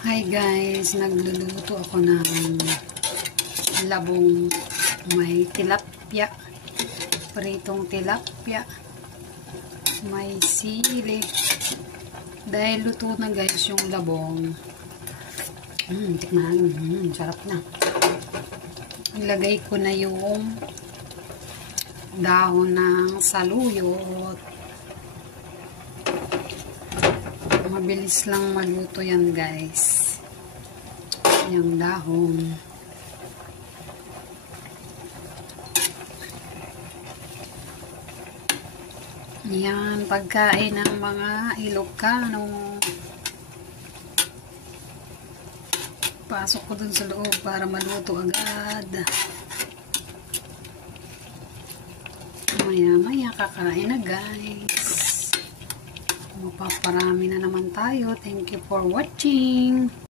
Hi guys, nagluluto ako ng labong may tilapia, pritong tilapia, may sili. Dahil luto na guys yung labong, tikman, sarap na. Ilagay ko na yung dahon ng saluyot. Mabilis lang maluto yan guys, yung dahon. Yan, pagkain ng mga Ilocano. Pasok ko dun sa loob para maluto agad. Maya-maya kakain na guys. Mapaparami na naman tayo. Thank you for watching.